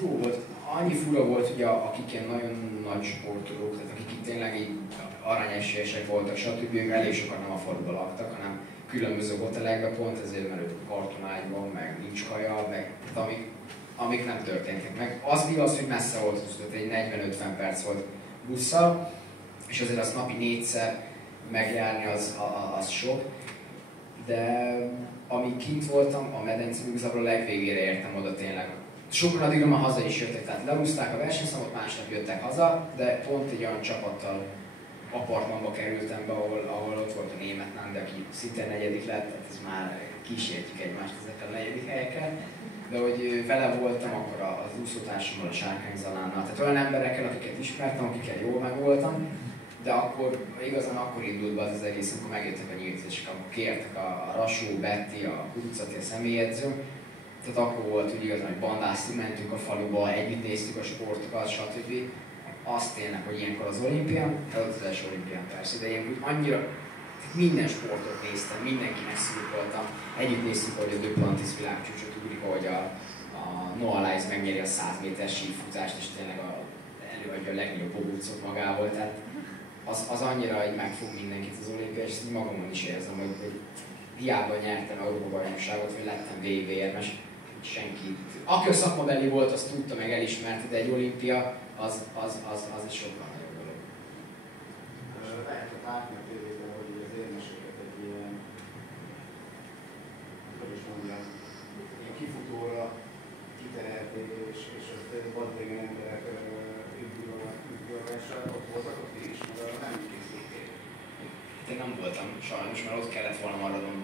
jó volt. Annyi fura volt, hogy akik ilyen nagyon nagy sportolók, tehát akik itt tényleg így aranyesélyesek voltak, stb. Ők elég sokan nem a faluban laktak, hanem különböző hotelekben, pont ezért, mert ők kartonágyban, meg nincs kaja, meg amik nem történtek meg. Az igaz, hogy messze volt az utat, egy 40-50 perc volt busszal, és azért azt napi 4-szer megjárni az sok. De amíg kint voltam, a medencén igazából a legvégére értem oda tényleg. Sokan addigra már haza is jöttek, tehát leúzták a versenyszámot, másnap jöttek haza, de pont egy olyan csapattal apartmanba kerültem be, ahol ott volt a német Nándi, aki szinte negyedik lett, tehát ez már kísértjük egymást ezekkel a negyedik helyekkel. De hogy vele voltam, akkor az úszótársammal, a Sárkány Zalánnal, tehát olyan emberekkel, akiket ismertem, akikkel jól megvoltam, de igazán akkor indult be az egész, amikor megjöttek a nyíltések, akkor kértek a Rasó, Betty, a Kurucati, a személyedző. Tehát akkor volt úgy igazán, hogy bandászni mentünk a faluba, együtt néztük a sportokat, stb. Azt tényleg, hogy ilyenkor az olimpián, tehát az első olimpián persze, de én annyira minden sportot néztem, mindenkinek szurkoltam. Együtt néztük, hogy a Duplantis világcsúcsot ugrik, hogy a Noah Lyles megnyeri a 100 méter sífutást, és tényleg előadja a legnagyobb bogócot magával. Tehát az annyira így megfog mindenkit az olimpia, és ezt magamon is érzem, hogy hiába nyertem Európa-bajnokságot, vagy lettem VB-érmes, senki. Aki a szakmabeli volt, azt tudta meg elismerte, de egy olimpia az egy sokkal nagyobb dolog. Lehetett látni a tévében, hogy az érmeseket egy ilyen, hogy is mondjam, ilyen kifutóra kiterelték, és azt volt régen emberek üdvülömessel, ott voltak ott is, mert arra nem készülték. Én nem voltam sajnos, mert ott kellett volna maradnom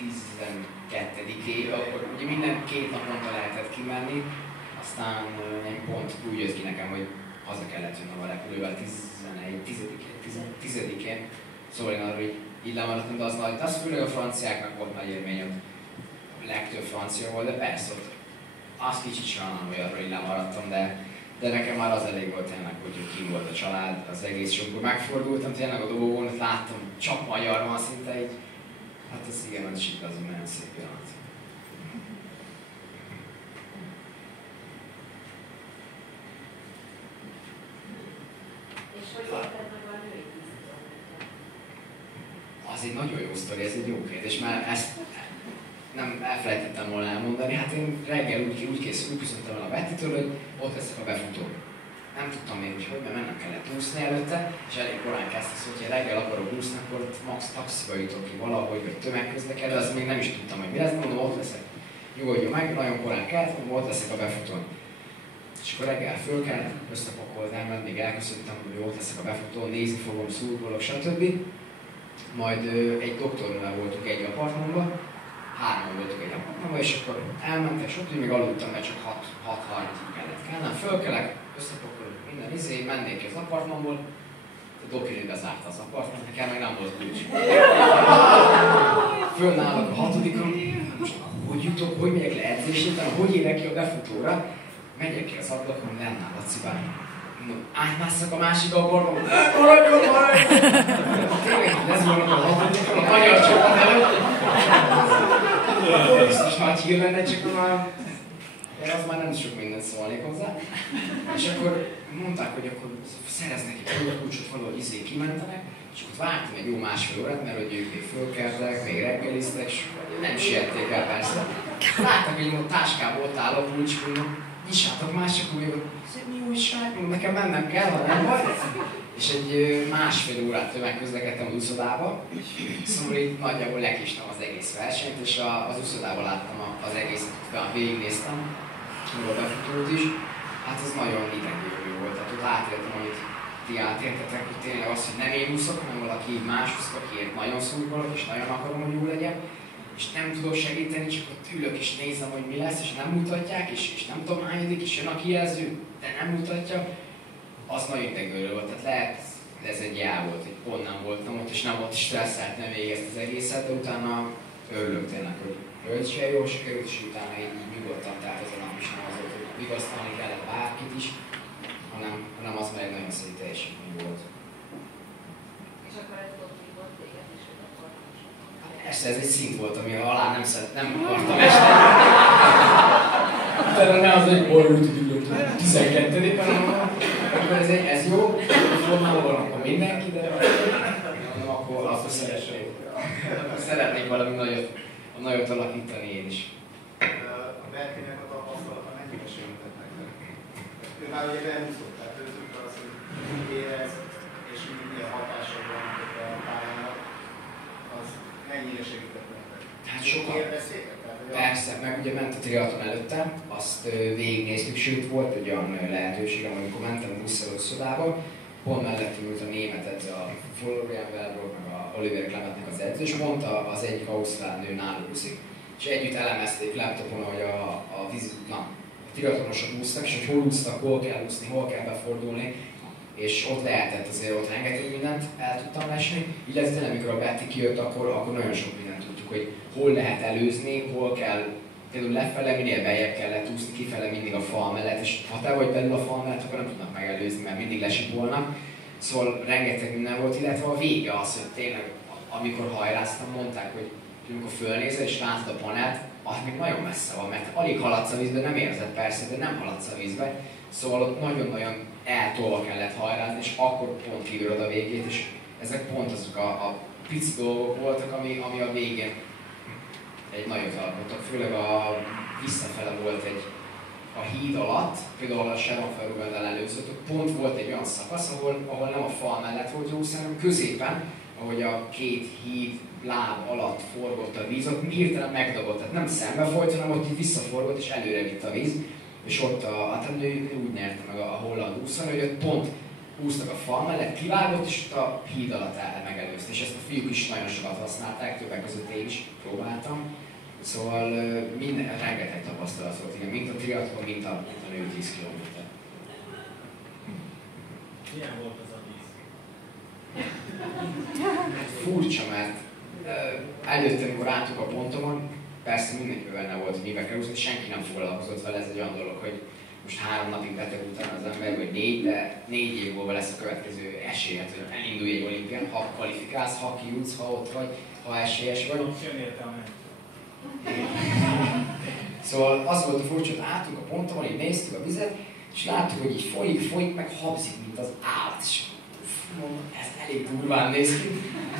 12-ig, akkor ugye minden 2 naponta lehetett kimenni, aztán egy pont úgy jött ki nekem, hogy haza kellett jönnöm a repülővel 10-én, szóval én arra így lemaradtam, de az főleg a franciáknak volt nagy élmény, a legtöbb francia volt, de persze ott azt kicsit sajnálom, hogy arra így lemaradtam, de nekem már az elég volt tényleg, hogy ki volt a család, az egész, és amikor megfordultam tényleg a dobogón, láttam, csak magyar van szinte így, hát az igen, az is igazán nagyon szép pillanat. És hogy érted meg a női tisztítón? Az egy nagyon jó sztori, ez egy jó kérdés, mert ezt nem elfelejtettem volna elmondani. Hát én reggel úgy köszöntem el a Bettitől, hogy ott leszek a befutó. Nem tudtam még, hogy mert mennem kellett úszni előtte, és elég korán kezdtem, hogy ha reggel akarok úszni, akkor max taxiba jutok ki valahogy, vagy tömegközlekedve, azt még nem is tudtam, hogy mi lesz, mondom, ott leszek. Nyugodjon meg, nagyon korán kellett, mondom, ott leszek a befutón. És akkor reggel föl kellett, összepakolt, még elköszöntem, hogy ott leszek a befutón, nézni fogom, szurkolok, stb. Majd egy doktornál voltunk egy apartmanban, 3-an voltunk egy apartmanban, és akkor elmentek, stb. Még aludtam, mert csak 6:30-ig kellett kelnem. Fölkelek, összepakolok minden mennék ki az apartmanból, a dokiné bezárta az apartman, nekem meg nem volt kulcs. Fölnálok a 6-on, most hogy jutok, hogy megyek le edzésre, hogy érek ki a befutóra, megyek ki az ablakon, nem áll a cibán. Átmásszak a másik apartmanba, maradjon! Tényleg lezúrnak a 6-on, a magyar csapat előtt. Akkor biztos nagy hír lenne, csak az már nem sok mindent szólnék hozzá. És akkor mondták, hogy akkor szereznek egy kulcsot, valahogy kimentenek, és akkor vártam egy jó másfél órát, mert hogy ők még fölkeltek, még reggeliztek, és nem siették el persze. Láttak, hogy a táskából ott áll a kulcs, mondom, nyissátok másik újra, mi újság, mondom, nekem mennem kell, ha nem baj. És egy másfél órát tömegközlekedtem az úszodába, szóval így nagyjából lekéstem az egész versenyt, és az úszodában láttam az egészet, végignéztem, a befutót is. Hát ez nagyon idegérő volt, tehát ott átéltem, amit ti átéltetek, hogy tényleg az, hogy nem én úszok, hanem valaki más úszok, akiért nagyon szurkolok, és nagyon akarom, hogy jó legyen, és nem tudok segíteni, csak ott ülök és nézem, hogy mi lesz, és nem mutatják, és nem tudom hányadik, és jön a kijelző, de nem mutatja. Az nagyon idegérő volt, tehát lehet, ez egy jel volt, hogy pont nem voltam ott, és nem volt stresszeltem végig ezt az egészet, de utána örülök tényleg, hogy se jól sikerült, és utána így nyugodtan, tehát az a nap is nem az volt, hogy vigasztalni kellett bárkit is, hanem az már egy nagyon szép teljesítmény volt. És akkor ez volt hívott téged is, hogy akartam sokan? Persze, ez egy szint volt, ami alá nem akartam esni. De ne az egy baj, hogy tudjuk. 12-ben, akkor ez jó, formában van akkor mindenki, de akkor szeretnék valami nagyot alakítani én is. A Berkének a tapasztalata mennyire segített nektek? Ő már ugye behúzott, tehát ő tudta azt, hogy mit érez, és milyen hatások vannak a pályának, az mennyire segített nektek? Hát sokan. Beszéltek? Persze, meg ugye ment a triatlon előttem, azt végignéztük, sőt volt egy olyan lehetőségem, amikor mentem busszal Osszodába, pont mellettünk ült a német edző, a Florian Wellbrook, meg a Oliver Clementnek az edző, és mondta az egyik ausztrál nő náluk úszik. És együtt elemezték laptopon, hogy a triatlonosok úsztak, és hogy hol úsztak, hol kell úszni, hol kell befordulni, és ott lehetett azért, ott rengeteg mindent el tudtam lesni, illetve tényleg, amikor a Betty kijött, akkor nagyon sok mindent tudtuk, hogy hol lehet előzni, hol kell például lefele, minél beljebb kellett úszni, kifele mindig a fal mellett, és ha te vagy belül a fal mellett, akkor nem tudnak megelőzni, mert mindig lesipolnak. Szóval rengeteg minden volt, illetve a vége az, hogy tényleg, amikor hajráztam, mondták, hogy amikor fölnézel és látod a panelt, az még nagyon messze van, mert alig haladsz a vízbe, nem érzed persze, de nem haladsz a vízbe. Szóval ott nagyon-nagyon eltolva kellett hajrázni, és akkor pont kiírod a végét, és ezek pont azok a pici dolgok voltak, ami a végén egy nagyot alkottak. Főleg a visszafele volt a híd alatt, például a Sharon Ferrugandal előzött, pont volt egy olyan szakasz, ahol nem a fal mellett volt jó, hanem középen, ahogy a két híd láb alatt forgott a víz, ott hirtelen megdobott, tehát nem szembe folyt, hanem ott így visszaforgott és előre vitt a víz. És ott ő úgy nyerte meg a holland úszónő, hogy ott pont úsztak a fal mellett, kivágott, és ott a híd alatt megelőzte. És ezt a fiúk is nagyon sokat használták, többek között én is próbáltam. Szóval rengeteg tapasztalat volt, igen, mint a triatlon, mint a nő 10 km. Milyen volt az a víz? Furcsa, mert előtte, amikor álltuk a pontomon, persze mindenki benne volt, hogy mibe kell úszni, senki nem foglalkozott vele, ez egy olyan dolog, hogy most 3 napig beteg után az ember, vagy 4, de 4 év múlva lesz a következő esélyed, hogy elindulj egy olimpián, ha kvalifikálsz, ha kijutsz, ha ott vagy, ha esélyes vagy. Szóval az volt a furcsa, hogy álltunk a ponton, így néztük a vizet, és láttuk, hogy így folyik, meg habzik, mint az állat. És ez elég durván néz ki.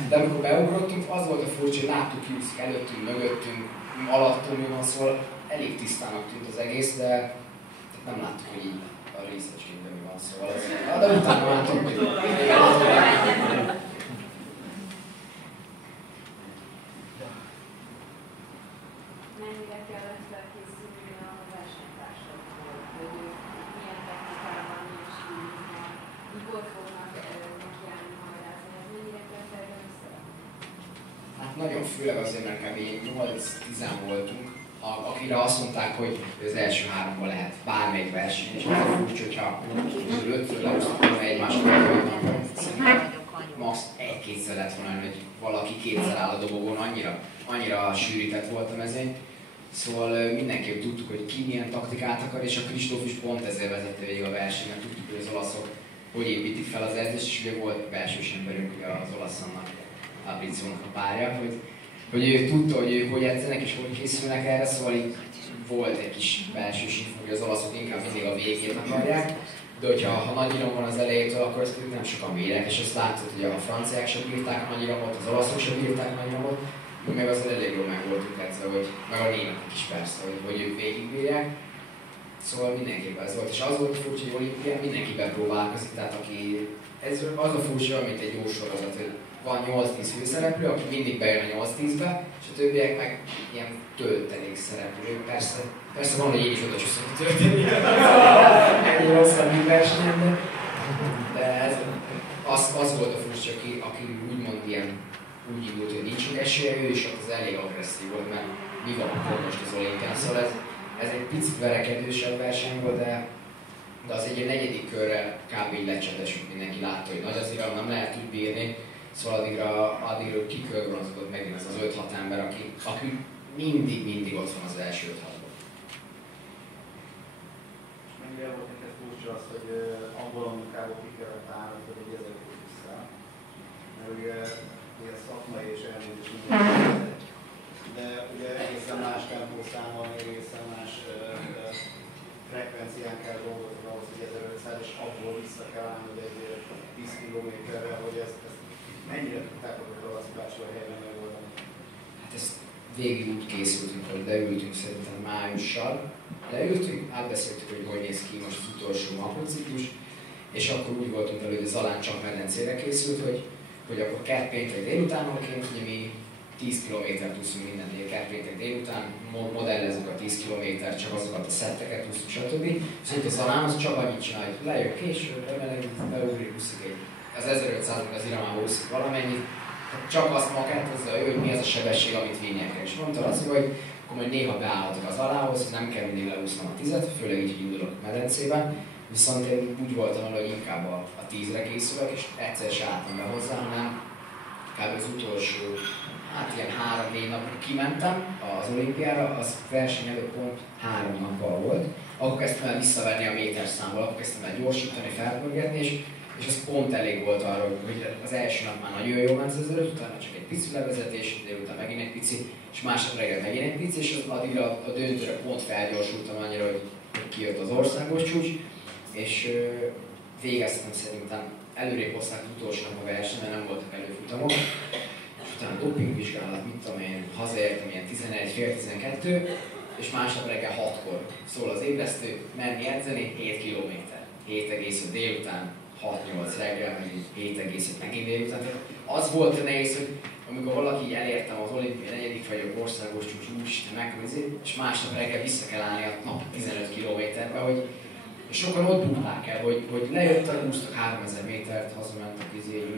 De amikor beugrottunk, az volt a furcsa, hogy láttuk, kiúszik előttünk, mögöttünk, alattunk mi van, szóval elég tisztának tűnt az egész, de nem láttuk, hogy így a részecskében mi van, szóval az... De utána már tudjuk. Mennyire kellett felkészülni a versenytársakból, hogy milyen technikára van, milyen stílus van, mikor fognak nekiállni hajrázni, ez mennyire kellett erre összerakni? Hát nagyon főleg azért, mert kb. 8-10 voltunk, akire azt mondták, hogy az első 3-ban lehet bármelyik verseny, és az a furcsa, hogyha az 5-ről leosztottam egymásra, max. 1-2-szer lett volna, hogy valaki 2-szer áll a dobogón, annyira sűrített volt a mezőny. Szóval mindenképp tudtuk, hogy ki milyen taktikát akar, és a Kristóf is pont ezzel vezette végig a versenyt, tudtuk, hogy az olaszok hogy építik fel az edzést, és ugye volt belsős emberünk, ugye az olaszonnak, Fabrizónak a párja, hogy ő tudta, hogy ők hogy edzenek és hogy készülnek erre, szóval így volt egy kis belsős info, hogy az olaszok inkább mindig a végét akarják, de hogyha nagy iram van az elejétől, akkor ezt nem sokan bírják, és azt látod, hogy a franciák sem bírták nagy iramot, az olaszok sem bírták nagy iramot, mi meg az elég jól meg voltunk edzve, hogy meg a németek is persze, hogy ők végigbírják. Szóval mindenképpen ez volt, és az volt furcsa, hogy olimpián mindenki bepróbálkozik, tehát aki, ez az a furcsa, mint egy jó sorozat, hogy van 8-10 főszereplő, aki mindig bejön a 8-10-be, és a többiek meg ilyen töltelék szereplők. Persze van, hogy én is oda csúszom a töltelék. Ennyi rosszabb, mint versenyen, de ez, az volt a furcsa, aki úgymond úgy indult, hogy nincs esélye, ő is ott az elég agresszív volt, mert mi van akkor most az olimpián. Szóval ez egy picit verekedősebb verseny volt, de az egy negyedik körre kb. Így lecsendesült, mindenki látta, hogy nagy az iram, nem lehet úgy bírni. Szóval addigra kikörvonatodott megint ez az 5-6 ember, aki mindig ott van az első 5-6-ban. Mennyire volt neked furcsa az, hogy abból a munkából ki kellett állnod, hogy egy ezeket vissza. Mert ugye szakmai és elmúlt is minden, de ugye egészen más tempószámmal, egészen más frekvencián kell dolgozni. és abból vissza kell állni egy 10 kilométerre, hogy ezt mennyire tudták azokról a szibácsról helyben megoldani? Hát ezt végig úgy készültünk, hogy leültünk szerintem májussal. Leültünk, átbeszéltük, hogy néz ki most az utolsó makróciklus, és akkor úgy voltunk vele, hogy a Zalán csak medencére készült, hogy akkor péntek délutánonként, ugye mi 10 kilométert úszunk minden péntek délután, modellezzük a 10 kilométert, csak azokat a szetteket úszunk, stb. Szóval a Zalán az csak annyit csinál, hogy lejön késő, bemelegít, beugrik, úszik egy. Az 1500 az Iramába úszik valamennyit, csak azt makettozza ő, hogy mi az a sebesség, amit vinnie kell. És mondta azt, hogy akkor majd néha beállhatok az alához, nem kell mindig leúsznom a 10-et, főleg így, hogy indulok a medencében. Viszont én úgy voltam vele, hogy inkább a 10-re készülök, és egyszer se álltam be hozzá, hanem kb. Az utolsó, hát ilyen 3-4 napra kimentem az olimpiára, az verseny előtt pont 3 nappal volt. Akkor kezdtem el visszaverni a méterszámból, akkor kezdtem el gyorsítani, felpörgetni, és az pont elég volt arra, hogy az első nap már nagyon jó ment az előtt, utána csak egy pici levezetés, délután megint egy pici, és másnap reggel megint egy pici, és addigra a döntőre pont felgyorsultam annyira, hogy kijött az országos csúcs, és végeztem szerintem, előrébb hozták az utolsó nap a versenyen, nem voltak előfutamok, és utána dopingvizsgálat, mit tudom én, hazaértem ilyen 11, fél 12, és másnap reggel 6-kor szól az ébresztő, menni edzeni, 7 km, 7,5 délután, 6-8 reggel, meg 7,5 megint délután. Az volt nehéz, hogy amikor valaki így elértem az olimpia 4. vagy országos csúcs, úristen megnézi, és másnap reggel vissza kell állni a napi 15 kilométerbe, hogy és sokan ott bukták el, hogy lejöttek, úsztak 3000 métert, hazamentek,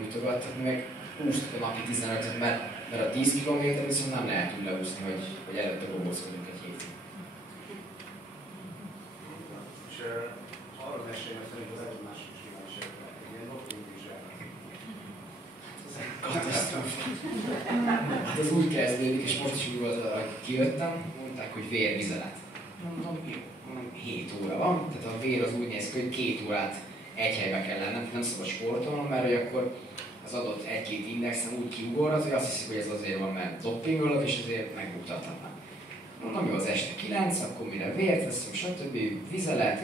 ütögattak, meg úsztak a napi 15-et, mert a 10 km viszont nem lehet úgy leúszni, hogy előtte bobózkodunk egy hétig. És arra mesélni, szerint az egy másik is kíváncsiak, ilyen dopingvizsgálat. Katasztrófa. Hát az úgy kezdődik, és most is úgy volt, hogy kijöttem, mondták, hogy vérvizelet. Mondom, jó. 7 óra van, tehát a vér az úgy néz ki, hogy 2 órát egy helybe kell lennem, nem szabad sportolnom, mert hogy akkor az adott 1-2 indexen úgy kiugorhat, hogy azt hiszik, hogy ez azért van, mert dopingolok, és azért megbuktathatnak. Mondom, jó, az este 9, akkor mire vért veszem, stb. Vizelet,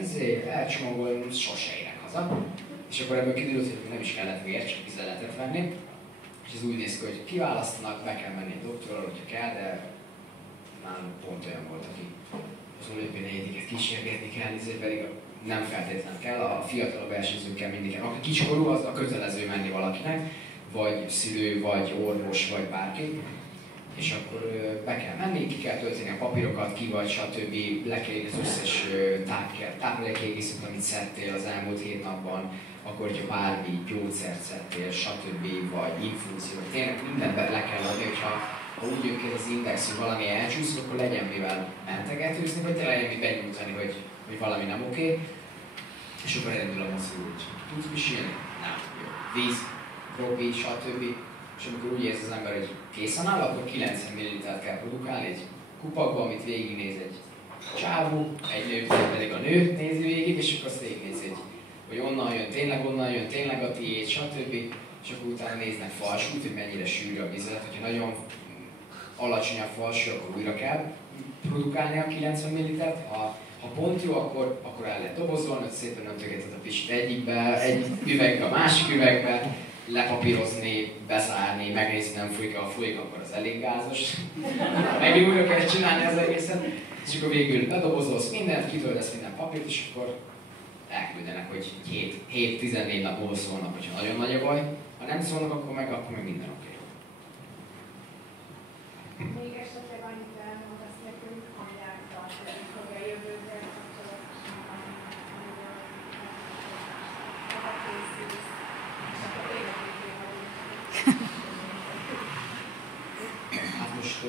elcsomagolom, sose érek haza. És akkor ebből kiderült, hogy nem is kellett vért, csak vizeletet venni. És ez úgy néz ki, hogy kiválasztanak, be kell menni a doktorral, hogyha kell, de nálunk pont olyan volt, aki az olimpiai negyediket kísérgetni kell, ezért pedig nem feltétlenül kell, a fiatal versenyzőkkel mindig kell. Aki kiskorú, az a kötelező menni valakinek, vagy szülő, vagy orvos, vagy bárki. És akkor be kell menni, ki kell tölteni a papírokat, ki vagy, stb. Le kell írni az összes táplálékkiegészítőt, amit szedtél az elmúlt 7 napban, akkor, hogyha bármi gyógyszert szedtél, stb. Vagy infúzió, tényleg mindent le kell adni, hogyha ha úgy jön ki az index, hogy valami elcsúszik, akkor legyen mivel mentegetőzni, vagy tényleg legyen mi benyújtani, hogy valami nem oké. És akkor elindul a mozdul, hogy tudsz pisilni? Nem. Jó. Víz, probi, stb. És amikor úgy érzi az ember, hogy készen áll, akkor 90 ml kell produkálni egy kupakba, amit végignéz egy csávó, egy nő pedig a nő nézi végig, és akkor azt végignézi, hogy onnan jön tényleg a tiéd, stb. És akkor utána néznek falsút, hogy mennyire sűrű a vizet, hogyha nagyon alacsony a falsú, akkor újra kell produkálni a 90 ml-t. Ha pont jó, akkor el lehet dobozolni, hogy szépen öntögeted a pisit egyikbe, egy üvegbe, a másik üvegbe, lepapírozni, bezárni, megnézni, nem folyik, ha folyik, akkor az elég gázos. Megint újra kell csinálni az egészet, és akkor végül bedobozolsz mindent, kitöltesz minden papírt, és akkor elküldenek, hogy 7-14 nap múlva szólnak, hogyha nagyon nagy a baj. Ha nem szólnak, akkor meg minden oké. Még esetleg annyit elmondasz nekünk, hogy áttartani fog a jövőben kapcsolatosan, amiről készülsz, és akkor tényleg Hát most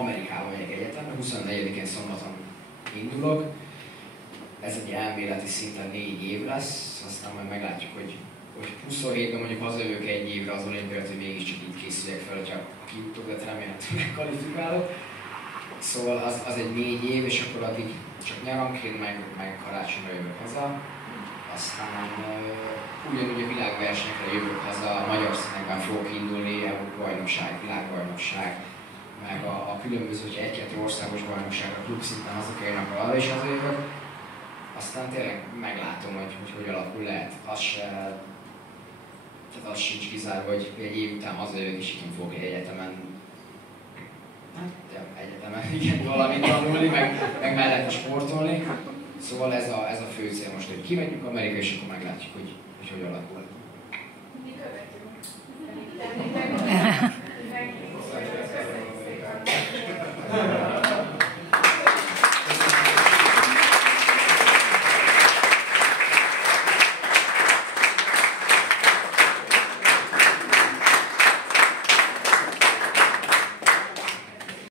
Amerikában megyek egyetemre, 24-én szombaton indulok. Ez egy elméleti szinten 4 év lesz, aztán majd meglátjuk, hogy 27-ben mondjuk hazajövök egy évre az olimpiát, hogy mégiscsak így készüljek fel, hogyha kijutok, de remélhetőleg kvalifikálok. Szóval az egy 4 év, és akkor addig csak nyaranként, meg karácsonyra jövök haza. Aztán ugyanúgy a világversenyekre jövök haza, a magyar színekben fogok indulni, Európa-bajnokság, világbajnokság, meg a különböző, hogy 1-2 országos bajnokságra klubszinten hazakérnek arra is hazajövök. aztán tényleg meglátom, hogy alakul lehet. Tehát az sincs kizárva, hogy egy év után hazajövök és itt fogok egy egyetemen, igen, valamit tanulni, meg mellette sportolni. Szóval ez a fő cél most, hogy kimegyünk Amerikába, és akkor meglátjuk, hogy alakul.